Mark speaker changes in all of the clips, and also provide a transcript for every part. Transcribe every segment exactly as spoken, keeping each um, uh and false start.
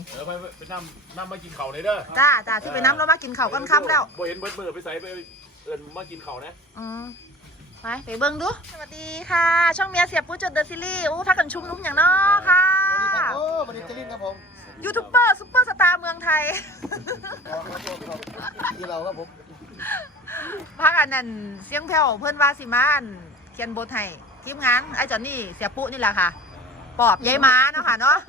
Speaker 1: เออไปไปน้ำน้ำมากินเข่าเลยเด้อ
Speaker 2: จ้าจ้าที่ไปน้ำเรามากินเข่ากันค่ำแล้ว
Speaker 1: บ่เห็นเบิดมือไปใส่ไปเอิญมากินเข่านะ
Speaker 2: อืมไปไปเบิ้งดูสวัสดีค่ะช่องเมียเสียปูจดเดอะซีรีส์อู้พักกันชุ่มนุ่มอย่างน้อค่ะ
Speaker 3: สวัสดีครับโอ้สวัสดีเจริญครับผม
Speaker 2: ยูทูบเบอร์ซุปเปอร์สตาร์เมืองไทย
Speaker 3: ที่เราครับผม
Speaker 2: พักอันนั้นเสียงแผ่วเพื่อนว่าสิมาอันเขียนบทให้ทีมงานไอ้จอนนี่เสียปุ๊นี่แหละค่ะปอบยายม้าเนาะค่ะเนาะ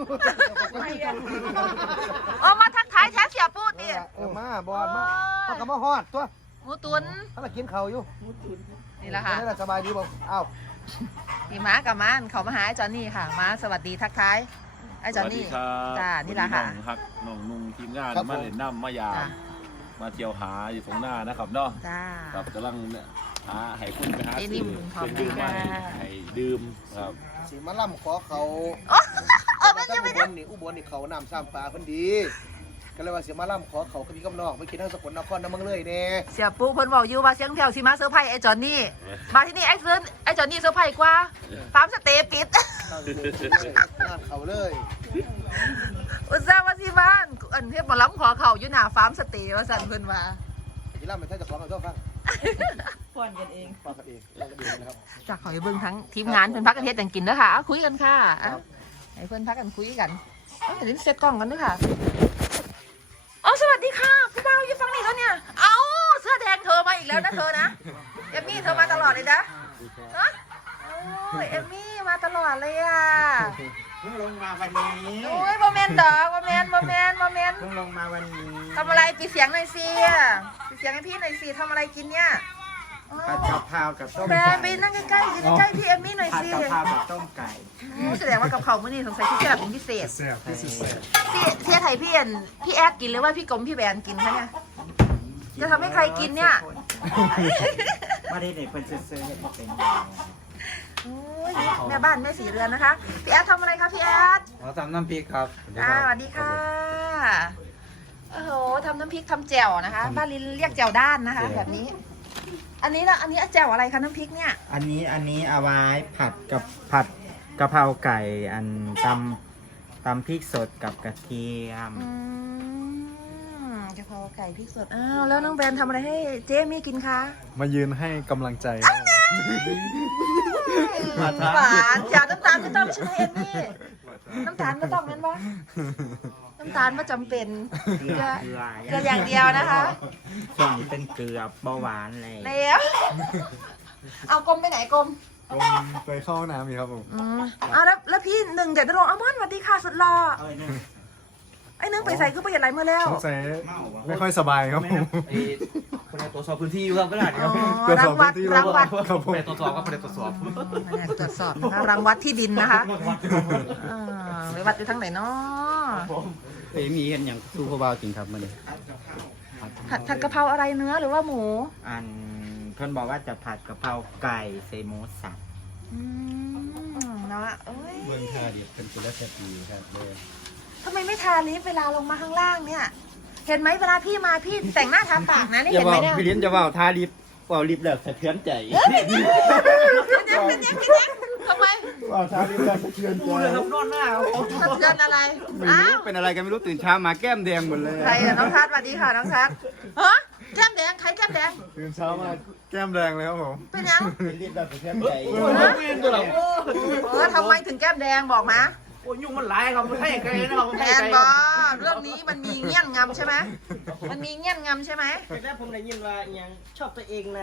Speaker 2: ออกมาทักทายแท้เสียปุ๊นี่
Speaker 3: มาบอลมาปากกามาฮอดตัว
Speaker 2: หมูตุน
Speaker 3: ถ้าเรากินเขาอยู่
Speaker 2: นี่แหละค่ะ
Speaker 3: นี่แหละสบายดีบอกอ้าว
Speaker 2: พี่ม้ากับม้าเขามาหาไอ้จอนนี่ค่ะมาสวัสดีทักทายไอ้จอนนี่จ้านี่แหละค่ะ
Speaker 1: ฮักน้องนุ่งทีมงานมาเล่นน้ำมายามาเที่ยวหาอยู่ตรงหน้านะครับเนาะ
Speaker 2: จ้า
Speaker 1: ครับกำลังเนี่ยหาให้คุณไปหา
Speaker 2: ซื้อเป็น
Speaker 1: ดื่มมาให้ดื่มครับ
Speaker 3: สีมาล่ำขอเขา
Speaker 2: เออมันยังไม่ได้
Speaker 3: อุบลนี่อุบลนี่เขาน้ำซ้ำปลาคนดีก็เลยว่าเสียมาล่ำขอเขากับพี่กับน้องไปกินทั้งสกลนครน้ำมังเลยเน่
Speaker 2: เสียปุ๊เพิ่นบอกอยู่ว่าเสียงแผ่วสิมาเซอร์ไพรส์ไอ้จอนนี่มาที่นี่ไอ้เฟิร์นไอ้จอนนี่เซอร์ไพรส์กว่าฟาร์มสเตย์ปิด
Speaker 3: งานเขาเลย
Speaker 2: อุตส่าห์ว่าสิบ้านอันเทพมาล้ำขอเขาอยู่หน้าฟาร์มสเตย์ว่าสั่นเพิ่นว่า
Speaker 3: ที่ล่ำเป็นท่านจะขอมาชอบฟัง
Speaker 2: ป้อนกันเอง
Speaker 3: ป้อนกันเองป้อนกันเองนะครับ
Speaker 2: จากขอให้เบิ่งทั้งทีมงานเพิ่นพักกันเฮ็ดกันกินเด้อค่ะคุยกันค่ะให้เพิ่นพักกันคุยกันเอาเดี๋ยวเซตกล้องกันด้วยค่ะอ๋อสวัสดีค่ะพี่บ่าวอยู่ฝั่งนี้แล้วเนี่ยเอ้าเสื้อแดงเธอมาอีกแล้วนะเธอนะเอมมี่เธอมาตลอดเลยนะเนาะโอ้ยเอมมี่มาตลอดเลยอ่ะ
Speaker 4: เพิ่งลงมาวันนี้
Speaker 2: โอ้ยโมเมนต์ดอกโมเมนต์โมเมนต์โมเมนต์
Speaker 4: เพิ่งลงมาวันนี้
Speaker 2: ทำอะไรปิดเสียงหน่อยสิปิดเสียงให้พี่หน่อยสิทำอะไรกินเนี่ย
Speaker 4: ผัดกะเพรากับต้ม
Speaker 2: แฟ
Speaker 4: ไก่
Speaker 2: นไปนั่งใกล้ๆยืนใกล้ๆพี่เอมมี่หน่อยสิ
Speaker 4: ผัดกะเพรากับต้มไก่
Speaker 2: แสดงว่ากับเขาเมื่อนี้สงสัยพี่แซ่บเป็นพิเศษ
Speaker 4: แซ่บที่สุด
Speaker 2: พี่เทียไทยพี่เอ็นพี่แอดกินหรือว่าพี่กรมพี่แบนกินคะเนี่ยจะทำให้ใครกินเนี่ย
Speaker 4: มาได้เด็กเป็นเซ่อๆเป็น
Speaker 2: แม่บ้านแม่สีเรือนนะคะพี่แอดทำอะไรคะพี่แอด
Speaker 4: เราทำน้ำพริกครับ
Speaker 2: อ่าสวัสดีค่ะโอ้โหทำน้ำพริกทำแจ่วนะคะบ้านลินเรียกแจ่วด้านนะคะแบบนี้อันนี้ละอันนี้แจ่วอะไรคะน้ำพริกเนี่ย
Speaker 4: อันนี้อันนี้เอาไว้ผัดกับผัดกะเพราไก่อันตำตำพริกสดกับกระเทียม
Speaker 2: กะเพราไก่พริกสดอ้าวแล้วน้องแบนทำอะไรให้เจ๊มี่กินคะ
Speaker 5: มายืนให้กำลังใจ
Speaker 2: หวานจากน้ำตาลไม่ต้องใช่ไหมเอมมี่น้ำตาลไม่ต้องงั้นปะน้ำตาลไม่จำเป็นเกลือเกลืออย่างเดียวนะคะ
Speaker 4: ส่วนนี้เป็นเกลือเบาหวานเลย
Speaker 2: แล้วเอากลมไปไหนกลม
Speaker 5: ไปเข้าห้องน้ำอีกครับผม
Speaker 2: อืมอ่ะแล้วแล้วพี่หนึ่งเดี๋ยวจะลงอ้าวมันสวัสดีค่ะสุดหล่อไอ้นึงไปใส่ก็ไปเห็นไรเมื่อแล้ว
Speaker 5: สงสัยไม่ค่อยสบายครับผม
Speaker 6: คนตรวจสอบพื้นที่อยู่ครับก็ได้ครับ
Speaker 2: รังวัดรังวัด
Speaker 6: ไปตรวจสอบก็ไปตรวจสอบ
Speaker 2: ตรวจสอบนะคะรังวัดที่ดินนะคะไปวัดอยู่ทั้งไหนเนาะ
Speaker 4: เอ้มีเห็นอย่างสู้พ่อบ่าวจริงครับมันเลย
Speaker 2: ผัดผัดกะเพราอะไรเนื้อหรือว่าหมู
Speaker 4: อันเพื่อนบอกว่าจะผัดกะเพราไก่ใส่หมูสับ
Speaker 2: เนาะเอ้ย
Speaker 5: เบื้องทาดิบเป็นกุลสตรีครับเลย
Speaker 2: ทำไมไม่ทาลิปเวลาลงมาข้างล่างเนี่ยเห็นไหมเวลาพี่มาพี่แต่งหน้าทาปากนะนี่เห็นไหมเนี่ย
Speaker 4: พี่ลิ้นจะว่าทาลิปว่าลิปแบบสะเทือนใจ
Speaker 2: ทำไม
Speaker 4: ว่าทาลิปแบบสะเทือนใจ
Speaker 6: เลยครับนอนหน้า
Speaker 2: สะเทือนอะไร
Speaker 4: อ้าวเป็นอะไรกันไม่รู้ตื่นเช้ามาแก้มแดงหมดเลย
Speaker 2: ใครอะน้องทัศน์สวัสดีค่ะน้องทัศน์ฮะแก้มแดงใครแก้มแดง
Speaker 5: ตื่นเช้ามาแก้มแดงเลยครับผม
Speaker 2: เป็นยัง
Speaker 4: ลิปแบบสะเทือนใจ
Speaker 2: เออทำไมถึงแก้มแดงบอกมา
Speaker 6: โอ้ยยุ่งมันหลายครับมันให้ไกลนะครับ
Speaker 2: แทนบอเรื่องนี้มันมีเงี้ยนงำใช่ไหมมันมีเงี้ยนงำใช่ไหม
Speaker 6: แรกผมได้ยินว่ายังชอบตัวเองนะ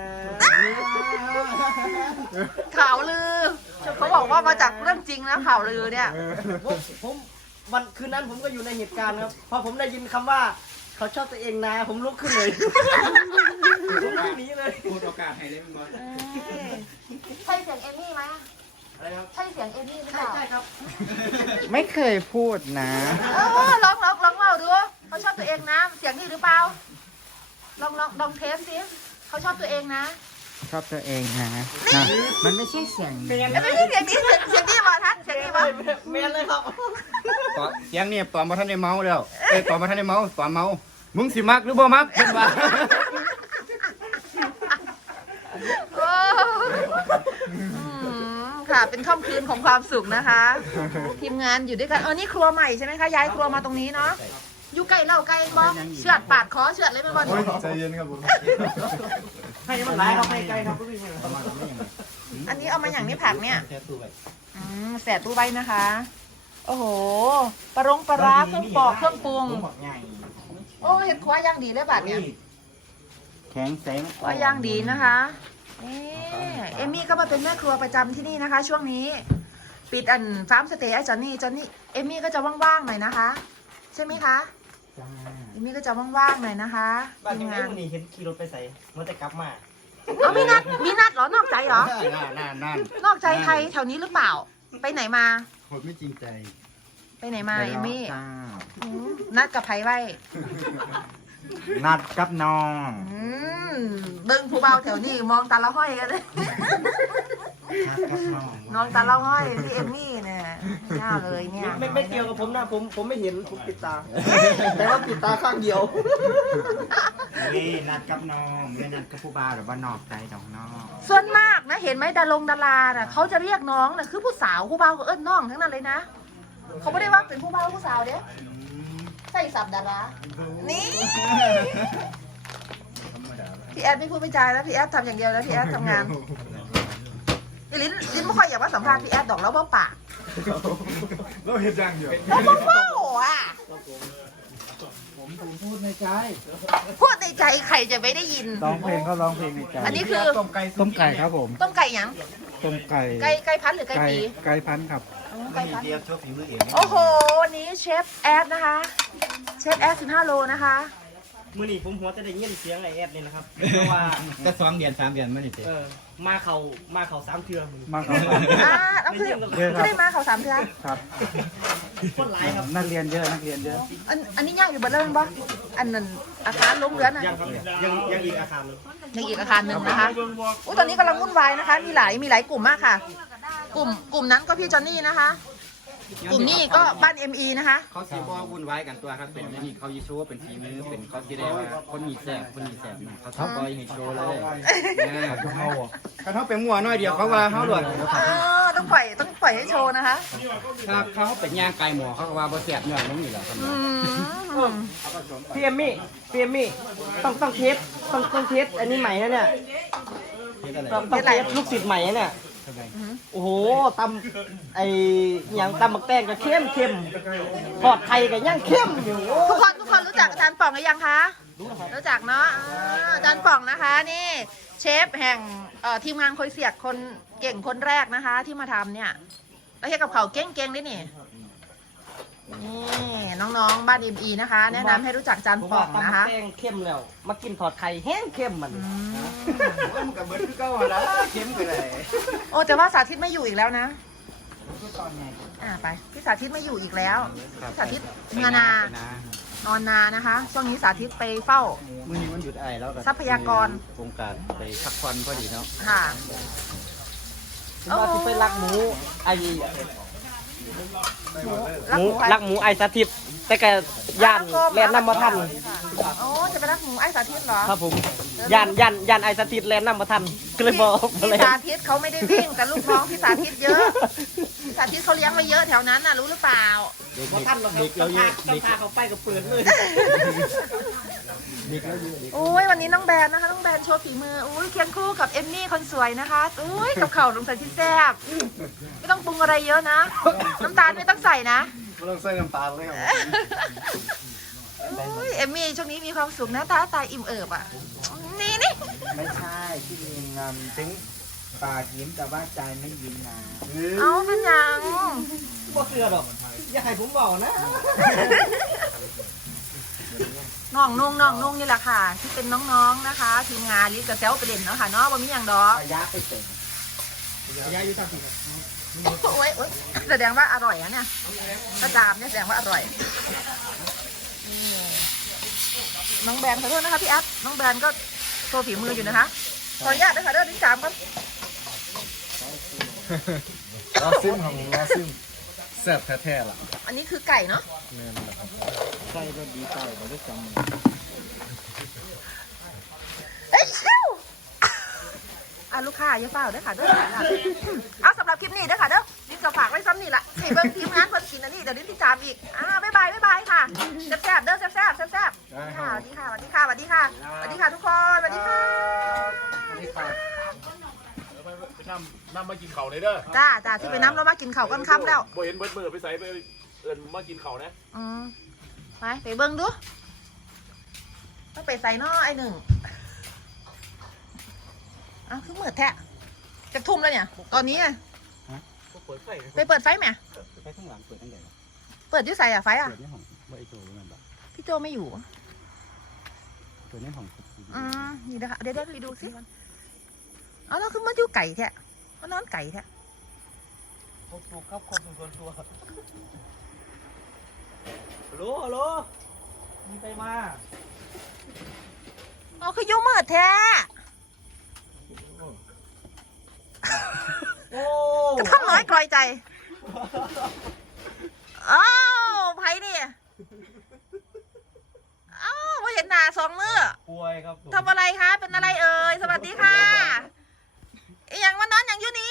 Speaker 2: ข่าวลือเขาบอกว่ามาจากเรื่องจริงนะข่าวลือเนี่ย
Speaker 6: ผมผมวันคืนนั้นผมก็อยู่ในเหตุการณ์ครับพอผมได้ยินคำว่าเขาชอบตัวเองนะผมลุกขึ้นเลยผมลุกหนีเลย
Speaker 4: พูดโอกาสให้ได้ไหม
Speaker 2: ใช่เสียงเอมี่ไหมใช่เสียงเอมี่หรือเปล่า
Speaker 6: ใช่ครับ
Speaker 4: ไม่เคยพูดนะ
Speaker 2: เออลองลองลองเล่าดูเขาชอบตัวเองนะเสียงนี่หรือเปล่าลองลองลองเทสสิเขาชอบตัวเองนะ
Speaker 4: ชอบตัวเองนะมันไม่ใช่เสียง
Speaker 2: ไม่ใช่เสียงนี้เสียงนี้มาทัดเสียงนี้มา
Speaker 6: เมียนเลยครับ
Speaker 4: เสียงนี่ตอนมาท่านได้เมาแล้วเอ้ตอนมาท่านได้เมาตอนเมามึงสิมักหรือบ่มักเป็นว่า
Speaker 2: ค่ะค่ะ เป็นค่ำคืนของความสุขนะคะ ทีมงานอยู่ด้วยกันเออนี่ครัวใหม่ใช่ไหมคะย้ายครัวมาตรงนี้เนาะอยู่ไก่เล่าไก่บอเชือดปาดคอเชือดเลยไม่บอล
Speaker 5: โอ้ยใจเย็นครับผม
Speaker 6: ให้มันหลายครับให้ไกลครับก็ไม่ใช่
Speaker 2: อันนี้เอามาอย่างนี้ผักเนี่ยอืมแสบตู้ใบนะคะ โอ้โหปลารงปลาร้าเครื่องปอกเครื่องปรุงโอ้เห็ดคว้าย่างดีเลยบาทเนี่ย
Speaker 4: แข็งแสง
Speaker 2: คว้าย่างดีนะคะนี่เอมมี่ก็มาเป็นแม่ครัวประจำที่นี่นะคะ ช่วงนี้ ปิดอันฟาร์มสเตย์ไอ้จอนนี่จอนนี่เอมมี่ก็จะว่างๆหน่อยนะคะ ใช่ไหมคะเอมมี่ก็จะว่างๆหน่อยนะคะ
Speaker 6: บ้าน
Speaker 2: ที
Speaker 6: ยั
Speaker 2: ม
Speaker 6: งไง
Speaker 2: งาน
Speaker 6: วันนี้เห็นขี่รถไปใส่เมื่อแต่กลับมา
Speaker 2: เอามีนัดมีนัดเหรอนอกใจเหรอ
Speaker 4: นั่นนั่นนั่น
Speaker 2: นอกใจใครแถวนี้หรือเปล่า ไปไหนมา
Speaker 5: ผมไม่จริงใจ
Speaker 2: ไปไหนมาเอมมี่
Speaker 4: จ้า
Speaker 2: อืมนัดกับไผ่ไว้
Speaker 4: นัดกับน้อง
Speaker 2: อืมเบิ้งผู้เบาแถวนี้มองตาละห้อยกันเลย
Speaker 4: นัดกับน้อง
Speaker 2: มองตาละห้อยพี่เอมมี่เนี่ยไม่น่าเลยเนี่ย
Speaker 6: ไม่ไม่เกี่ยวกับผมนะผมผมไม่เห็นผมปิดตา แต่ว่าปิดตาข้างเดียว
Speaker 4: นี่นัดกับน้องไม่นัดกับผู้บ่าวหรือว่านอกใจของน้อง
Speaker 2: ส่วนมากนะเห็นไหมดารงดาราน่ะเขาจะเรียกน้องน่ะคือผู้สาวผู้เบาก็เอิ้นน้องทั้งนั้นเลยนะเขาไม่ได้ว่าเป็นผู้เบาผู้สาวเด้ใส่สับดารานี่พี่แอดไม่พูดไม่จาแล้วพี่แอดทำอย่างเดียวแล้วพี่แอดทำงานลิ้นลิ้นไม่ค่อยอยากมาสัมภาษณ์พี่แอดดอกแล้วว่าปาก
Speaker 5: เราเห็นยังอยู่
Speaker 2: แล้วว่าเบ้าอ่ะ
Speaker 4: ผมผมพูดในใจ
Speaker 2: พูดในใจใครจะไม่ได้ยิน
Speaker 4: ร้องเพลงก็ร้องเพลงในใจ
Speaker 2: อันนี้คือ
Speaker 4: ต้มไก่ต้มไก่ครับผม
Speaker 2: ต้มไก่หยัง
Speaker 4: ต้มไก่
Speaker 2: ไก่ไก่พันธุ์หรือไก่ปี
Speaker 5: ไก่พันครับ
Speaker 2: อ๋อไก่พันธุ์
Speaker 4: เดียวชอบฝีมือเอง
Speaker 2: โอ้โหวันนี้เชฟแอดนะคะ เชฟแอดสิบห้าโลนะคะ
Speaker 6: มื่อนี้ผมหัวจะได้ยินเสียงไอแอดนี่นะครับ เพราะว่า
Speaker 4: ก็สองเดือนสามเดือนไม่ได้เสร็จ
Speaker 6: เออมาเขามาเขาสามเทือมือ
Speaker 4: มาครับ
Speaker 2: อ่าต้องคือไม่ได้มาเขาสามเทือ
Speaker 4: ครับ
Speaker 6: คนหลายครับ
Speaker 4: นักเรียนเยอะนักเรียนเยอะ
Speaker 2: อันอันนี้ย่างอยู่บนเรื่องปะอันนั้นอาคารลงเรือนอ่ะ
Speaker 6: ยังครับยังยังอีกอาคารหนึง
Speaker 2: ในอีกอาคารหนึ่งนะคะอุ้ยตอนนี้กำลังวุ่นวายนะคะ มีหลายมีหลายกลุ่มมากค่ะ กลุ่มกลุ่มนั้นก็พี่จอนนี่นะคะ กลุ่มนี้ก็บ้าน เอ็ม อี นะคะ
Speaker 7: เขาซีบอวุ่นวายกันตัวครับเป็นนี่เขายีโชว์เป็นฝีมือเป็นเขาที่ได้ว่าคนมีแสบคนมีแสบนะเขาทำบอยให้โชว์เลยนะเขาเขาเขาเป็นมัวน้อยเดียวเขาว่าเขาหลวด
Speaker 2: เออต้องปล่อยต้องปล่อยให้โชว์นะคะ
Speaker 7: ถ้าเขาเป็นย่างไก่หมอเขาก็ว่าบ่แสบเนื้อน้องนี่แหละครับ
Speaker 2: อืม
Speaker 6: พี่เอมมี่พี่เอมมี่ต้องต้องเทสต้องต้องเทสอันนี้ใหม่นะเนี่ยต้องต้องเทสลูกศิษย์ใหม่นะเนี่ยโอ้โหตำไอ้หยังตำหมักแตงก็เข้มเข้มทอดไข่ก็ย่างเข้มอยู่โอ้
Speaker 2: ทุกคนทุกคนรู้จักอาจารย์ป่องหรือยังคะ รู้จักเนาะอ่าอาจารย์ป่องนะคะนี่เชฟแห่งเอ่อทีมงานคอยเสียกคนเก่งคนแรกนะคะ ที่มาทำเนี่ยแล้วเฮ็ดกับเขาวเก่งๆด้วยนี่นี่น้องๆบ้านอิมอีนะคะ แนะนำให้รู้จักอาจารย์
Speaker 6: ผม
Speaker 2: ป่อ
Speaker 6: ว่าง ตำห
Speaker 2: นะ
Speaker 6: มัก
Speaker 2: คะ
Speaker 6: แตงเข้มแล้วมากินทอดไข่แห้งเข้มมัน
Speaker 2: อืม
Speaker 4: มันกับเบิร์ดคือเก้าแล้วเข้มไปเลย
Speaker 2: โอ้แต่ว่าสาธิตไม่อยู่อีกแล้วนะอ่าไปพี่สาธิตไม่อยู่อีกแล้วพี่สาธิตงานานอนนานะคะ ช่วงนี้สาธิตไปเฝ้า
Speaker 7: มื้อนี้มันหยุดไอแล้วก็
Speaker 2: ทรัพยากร
Speaker 7: โครงการไปพักผ่อนพอดีเนาะ
Speaker 2: ค่ะ
Speaker 6: ผมว่าที่ไปลักหมูไอ้
Speaker 2: รัก
Speaker 6: ห
Speaker 2: ห
Speaker 6: มู
Speaker 2: มูใคร
Speaker 6: ลักหมูไอ้สาธิตแต่ก็ย่านแลนน้ำมาทัน
Speaker 2: โอ้จะไปรักหมูไอ้สาธิตเหรอ
Speaker 6: ครับผมย่านย่านย่านไอ้สาธิตแลนน้ำมาทันก็เลยบอก
Speaker 2: พี่สาธิตเขาไม่ได้วิ่งแต่ลูกน้องพี่สาธิตเยอะพี่สาธิตเขาเลี้ยงไว้เยอะแถวนั้นน่ะรู้หรือเปล่า
Speaker 7: เด็ก
Speaker 6: มาทันหรอกครับต้องพาต้องพาเขาไปกับปืนเลย
Speaker 2: โอ้ยวันนี้น้องแบนนะคะน้องแบนโชว์ฝีมืออุ้ยเคียงคู่กับเอมมี่คนสวยนะคะอุ้ยกับเข่าลงใส่ที่แซ่บไม่ต้องปรุงอะไรเยอะนะ น้ำตาลไม่ต้องใส่นะ
Speaker 5: ไม่ต้องใส่น้ำตาลเลยครับ
Speaker 2: อุ้ยเอมมี่ช่วงนี้มีความสุขนะตาตาอิ่มเอิบอ่ะนี่นี่
Speaker 4: ไม่ใช่ที่มีงานถึงปากยิ้มแต่ว่าใจไม่ยิ้มนะ
Speaker 2: เอาเป็นยัง
Speaker 6: บ่เสือหรอกอย่าให้ผมบอกนะ
Speaker 2: น้องนุ่งน้องนุ่งนี่แหละค่ะ ที่เป็นน้องๆนะคะ ทีมงานลิซกับเซลประเด็นเนาะค่ะเนาะว่ามีอย่างดอก
Speaker 4: ระยะไปเต็ม
Speaker 6: ยาอยู่ทางที่
Speaker 2: โอ้ยโอ้ยแสดงว่าอร่อยอะเนี่ยกระดามเนี่ยแสดงว่าอร่อยนี่น้องแบนขอโทษนะคะพี่แอฟน้องแบนก็โชว์ฝีมืออยู่นะคะขออนุญาตนะคะเด้อลิ้นจามก่อน
Speaker 5: รอซิมครับผมรอซิมแซ่บแท้ๆล่ะ
Speaker 2: อันนี้คือไก่เนาะ
Speaker 5: แม่นแหละครับ
Speaker 7: ใส่ก็ดีใส่บ่ได้จำ
Speaker 2: เอ้ยชิวออ่ะลูกค้าอย่าเฝ้าเด้อค่ะเด้อค่ะเอาสำหรับคลิปนี้เด้อค่ะเด้อลิ้นก็ฝากไว้ซ้ำนี่แหละให้เบิ่งทีมงานเพิ่นกินอันนี้เดี๋ยวลิ้นที่จามอีกอ่าบ๊ายบายบ๊ายบายค่ะแซ่บๆเด้อแซ่บๆแซ่บๆค่ะสวัสดีค่ะสวัสดีค่ะสวัสดีค่ะสวัสดีค่ะทุกคนสวัสดีค่ะ
Speaker 1: ไปนำนำมากินเข่าเลยเด้อ
Speaker 2: จ้าจ้าที่ไปน้ำเรามากินข้าวกันค่ำแล้ว
Speaker 1: บ่เห็นเบิดมือไปใส่ไปเอิ้นมากินเข่านะ
Speaker 2: อืมไปไปเบิ่งดูต้องไปใส่น้อไอ้หนึ่งอ้าวคือมืดแท้จะทุ่มแล้วเนี่ย ตอนนี้อะไปเปิดไฟไหม
Speaker 7: ไปข้างหลังเปิดตั้งแต่
Speaker 2: เปิดอยุ่ใส่อะไฟอะ
Speaker 7: เปิดในห้องว่าไอโจมันแบบ
Speaker 2: พี่โจไม่อยู่
Speaker 7: เปิดในห้อง
Speaker 2: อืมนี่นะคะเดี๋ยวเดี๋ยวไปดูสิเอาแล้วคือมาอยู่ไก่แท้มานอนไก่แท้
Speaker 6: ครบถูกครับครบถูกส่วนตัวฮัลโหลฮัลโหลมีใครมา
Speaker 2: เอาคืออยู่มืดแท้
Speaker 6: โอ้
Speaker 2: กระท่อมน้อยกลอยใจอ้าวไผ่นี่อ้าวไม่เห็นหน้าสองมือ
Speaker 6: ป่วยครับผม
Speaker 2: ทำอะไรคะ เป็นอะไรเอ่ย สวัสดีค่ะอหย่างมานอนอย่างอยู่นี้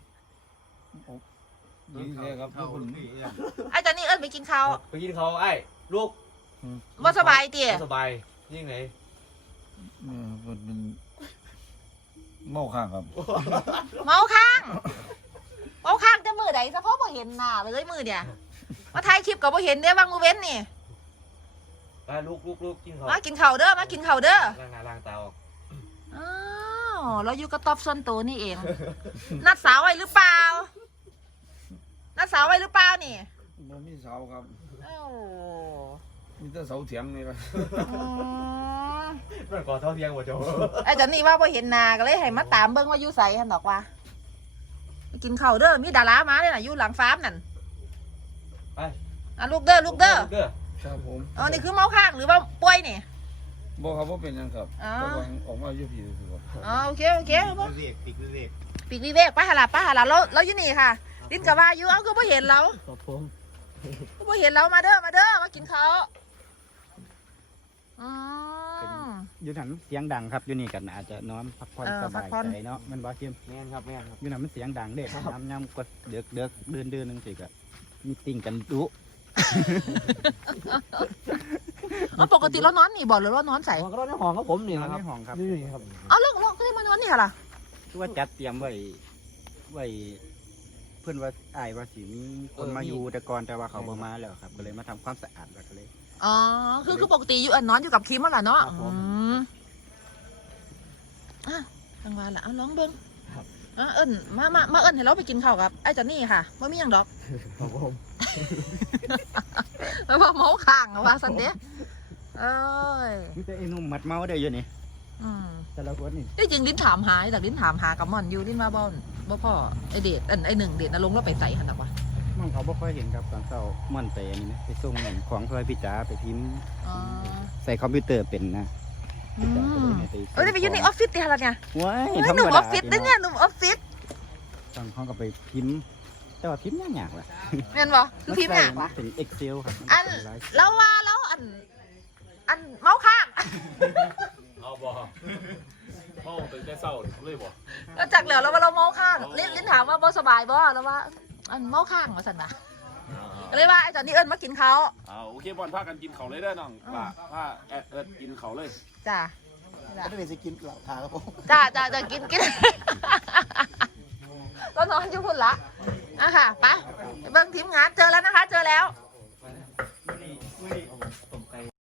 Speaker 5: นี่เลยครับที่คุณ
Speaker 2: ไอ้เจานี่เอิ้นไปกินข้าว
Speaker 6: ไปกินเขาไอ้ลูก
Speaker 2: ว่าสบายเตี๋ย
Speaker 6: สบายยิ่งไหน
Speaker 5: มันเป็นเมาข้างครับ
Speaker 2: เมาข้าง เมาข้างจะมือใดซะเพราะบ่เห็นหน้าเลยมือเดียวมาถ่ายคลิปกับบ่เห็นเนี่ยบางมือเว้นนี่
Speaker 6: ไปลูกลูกลูกกินเขา
Speaker 2: มากินข้าวเด้อ มากินข้าวเด้อ
Speaker 6: ล้างหน้าล้างตาออก
Speaker 2: อ้าวเราอยู่กับตอบส่วนตัวนี่เอง นัดสาวไว้หรือเปล่า นัดสาวไว้หรือเปล่านี่
Speaker 5: มันมีเสาครับ
Speaker 2: อ้าว
Speaker 5: มีแต่เสาเถียงนี่ครับ
Speaker 2: อืม
Speaker 6: เรื่องก่อเท่าเทียงหัวโจ
Speaker 2: ไอ้เจานี่ว่าบ่เห็นหน้าก็เลยให้มาตามเบิ่งว่าอยู่ไสหั่นดอกว่าไปกินข้าวเด้อ มีดารามาเลยน่ะอยู่หลังฟาร์มนั่น
Speaker 6: ไป
Speaker 2: อ่ะลูกเด้อลูกเด้อ
Speaker 6: เด้อ
Speaker 5: ครับผม
Speaker 2: อ๋อนี่คือเมาข้างหรือว่าป่วยนี่
Speaker 5: บอกครับว่าเป็นยังครับ
Speaker 2: อ๋อ
Speaker 5: เพราะว่าออกมาอยู่ผีคือครับ
Speaker 2: อ๋อโอเคโอเคบ่
Speaker 7: เรียกติดเรียก
Speaker 2: ปีกวิเวกป้าหาลาป้าหาลาเราเราอยู่นี่ค่ะลิ้นกับว่าอยู่เอ้าคือบ่เห็นเรา
Speaker 6: ครับผม
Speaker 2: คือบ่เห็นเรามาเด้อมาเด้อมากินข้าวอืม
Speaker 7: อยู่นั่นเสียงดังครับอยู่นี่กันอาจจะนอนพักผ่อน
Speaker 2: เออ
Speaker 7: ส
Speaker 2: พั
Speaker 7: บาก ย
Speaker 2: ผ่อน
Speaker 7: ใจเนาะมันบ่เทียม
Speaker 6: แม่นครับแม่นครับ
Speaker 7: อยู่นั่นมันเสียงดังเด็กย้ำย้ำก็เดือกเดือกเดินเดินนึงสิก็มีติ่งกันดุ
Speaker 2: อ๋อปกติเรานอนนี่บ่หรือเรานอนใส่
Speaker 6: ห้องก็ในห้องของผมนี่
Speaker 7: นอน
Speaker 6: นะค
Speaker 7: ใน
Speaker 6: รับ
Speaker 7: ห้องครับ
Speaker 6: นี่ครับ
Speaker 2: เอาเราเราก็ได้มานอนนี่ค่ะล่ะ
Speaker 7: คือว่าจัดเตรียมไว้ไว้เพื่อนว่าอายว่าสิมีคนมาอยู่แต่ก่อนแต่ว่าเขาบ่มาแล้วครับ ก็เลยมาทำความสะอาดแล้วก็เลย
Speaker 2: อ๋อคือคือปกติอยู่อันนอนอยู่กับคิมนั่นแหละเนาะอืมอ่ะทางวานล่ะเอาลองเบิ่งอ่ะเอิ้นมามามาเอิ้นให้เราไปกินข้าวกับไอ้เจอนนี่ค่ะบ่มีหยังดอก
Speaker 6: ครับผม
Speaker 2: แล้วว่าเมาข้างว่าซั่นเด้เอ้ย
Speaker 7: มีแต่ไอ้หนุ่มมัดเมาได้อยู่นี่
Speaker 2: อืม
Speaker 7: แต่ละคนนี่
Speaker 2: ที่จริงลิ้นถามหาแต่ลิ้นถามหากับม่อนอยู่ลิ้นมาบ่อนบ่พ่อไอเดชอันไอหนึ่งเดชนรงค์แล้วไปใส่หันหรอวะ
Speaker 7: มันเขาบ่ค่อยเห็นครับตอนเช้าม่อนไปอันนี้นะไปส่งเงินของซอยพี่จ๋าไปพิมพ์
Speaker 2: อ๋อ
Speaker 7: ใส่คอมพิวเตอร์เป็นนะ
Speaker 2: อืมเอ้ยได้ไปอยู่ในออฟฟิศดิฮะล่ะเนี่ย
Speaker 7: ว้าย
Speaker 2: เฮ้ย
Speaker 7: ธร
Speaker 2: หนุ่
Speaker 7: ร
Speaker 2: ม
Speaker 7: ม
Speaker 2: อ
Speaker 7: ดา
Speaker 2: อฟฟิศนะเนี่ยหนุ่มออฟฟิศ
Speaker 7: ตอนเขาก็ไปพิมพ์ แต่ว่าพิมพ์ยากๆล่ะ
Speaker 2: เห็นบ่คือพิมพ์เนี่ย
Speaker 7: มันเป็น Excel ครับ
Speaker 2: อัน
Speaker 7: มัเป็ลาย
Speaker 2: แล้วว่าแล้วอัน อันเมาข้าง
Speaker 1: เอาบ่เมาเป็นแต่เศร้าเลยบ่
Speaker 2: แล้วจากเหลือแล้วว่าเราเมาข้างลิ้นลิ้นถามว่าบ่สบายบ่แล้วว่า อันเมาข้างว่าซั่นนะก็เลยว่าไอ้จอนนี่เอิ้นมากินข้าว
Speaker 1: เอาโอเคบอลพากันกินเข่าเลยเด้อน้องป้าพาแอดเอิ้นกินเข่าเลย
Speaker 2: จ้า
Speaker 3: ก็ได้ไปสิกินเหล่าทางครับผม
Speaker 2: จ้าจ้าจะกินกิน ก็นอนอยู่พุ่นละอ่ะค่ะไปเบิ่งทีมงานเจอแล้วนะคะ เจอแล้ว